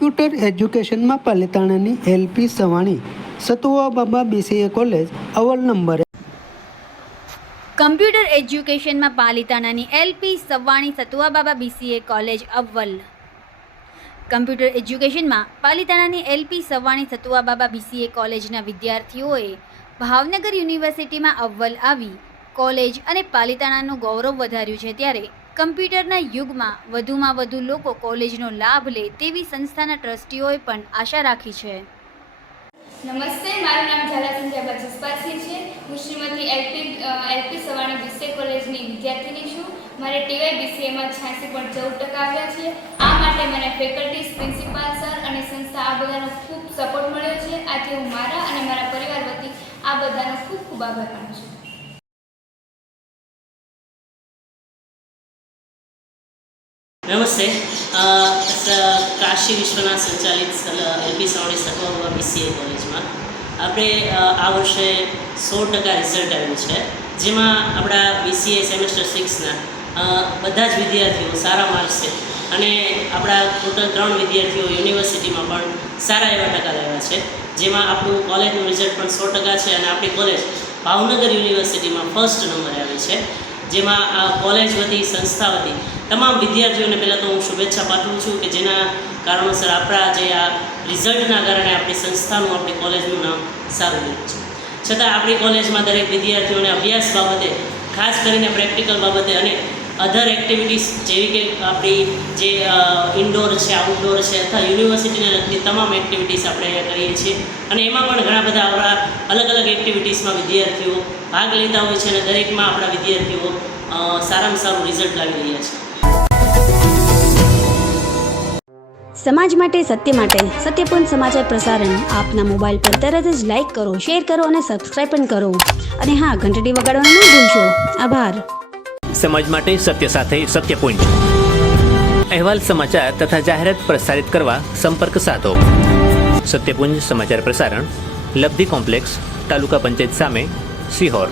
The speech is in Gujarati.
કમ્પ્યુટર એજ્યુકેશનમાં પાલિતાણાની એલપી સવાણી સતુવા બાબા બીસીએ કોલેજ અવ્વલ નંબરે. કમ્પ્યુટર એજ્યુકેશનમાં પાલિતાણાની એલપી સવાણી સતુવા બાબા બીસીએ કોલેજ અવ્વલ. કમ્પ્યુટર એજ્યુકેશનમાં પાલિતાણાની એલપી સવાણી સતુવા બાબા બીસીએ કોલેજના વિદ્યાર્થીઓએ ભાવનગર યુનિવર્સિટીમાં અવ્વલ આવી કોલેજ અને પાલિતાણાનું ગૌરવ વધાર્યું છે. ત્યારે કમ્પ્યુટરના યુગમાં વધુમાં વધુ લોકો કોલેજનો લાભ લે તેવી સંસ્થાના ટ્રસ્ટીઓએ પણ આશા રાખી છે. નમસ્તે, મારું નામ ઝાલા સંધ્યાબા જસપાલસિંહ છે. હું શ્રીમતી એલપી સવાણી બીસીએ કોલેજની વિદ્યાર્થીની છું. મારે ટીવાય બીસીએમાં 86.14% આવ્યા છે. આ માટે મને ફેકલ્ટીઝ, પ્રિન્સિપાલ સર અને સંસ્થા આ બધાનો ખૂબ સપોર્ટ મળ્યો છે. આથી હું મારા અને મારા પરિવાર વતી આ બધાનો ખૂબ ખૂબ આભાર માનું છું. નમસ્તે, કાશી વિશ્વનાથ સંચાલિત એલપી સવાણી સતુવા બાબા બીસીએ કોલેજમાં આપણે આ વર્ષે 100% રિઝલ્ટ આવ્યું છે, જેમાં આપણા બીસીએ સેમેસ્ટર 6ના બધા જ વિદ્યાર્થીઓ સારા માર્ક્સ છે અને આપણા ટોટલ 3 વિદ્યાર્થીઓ યુનિવર્સિટીમાં પણ સારા એવા ટકા લાવ્યા છે, જેમાં આપણું કોલેજનું રિઝલ્ટ પણ 100% છે અને આપણી કોલેજ ભાવનગર યુનિવર્સિટીમાં ફર્સ્ટ નંબરે આવી છે. જેમાં આ કોલેજ વતી, સંસ્થા વતી તમામ વિદ્યાર્થીઓને પહેલાં તો હું શુભેચ્છા પાઠવું છું કે જેના કારણોસર આપણા જે આ રિઝલ્ટના કારણે આપણી સંસ્થાનું, આપણી કોલેજનું નામ સારું રહ્યું છે. છતાં આપણી કોલેજમાં દરેક વિદ્યાર્થીઓને અભ્યાસ બાબતે, ખાસ કરીને પ્રેક્ટિકલ બાબતે અને અધર એક્ટિવિટીઝ જેવી કે આપણી જે ઇન્ડોર છે, આઉટડોર છે અથવા યુનિવર્સિટીને લગતી તમામ એક્ટિવિટીઝ આપણે અહીંયા કરીએ છીએ અને એમાં પણ ઘણા બધા આપણા અલગ અલગ એક્ટિવિટીઝમાં વિદ્યાર્થીઓ ભાગ લેતા હોય છે અને દરેકમાં આપણા વિદ્યાર્થીઓ સારામાં સારું રિઝલ્ટ લાવી રહ્યા છે. સમાજ માટે, સત્ય માટે, સત્યપૂર્ણ સમાચાર પ્રસારણ આપના મોબાઈલ પર તરત જ લાઈક કરો, શેર કરો અને સબસ્ક્રાઈબ પણ કરો. અને હા, ઘંટડી વગાડવાનું ન ભૂલશો. આભાર. સમાજ માટે સત્ય સાથે સત્યપુંજ. અહેવાલ, સમાચાર તથા જાહેરાત પ્રસારિત કરવા સંપર્ક સાધો. સત્યપુંજ સમાચાર પ્રસારણ, લબ્ધિ કોમ્પ્લેક્સ, તાલુકા પંચાયત સામે, સિહોર.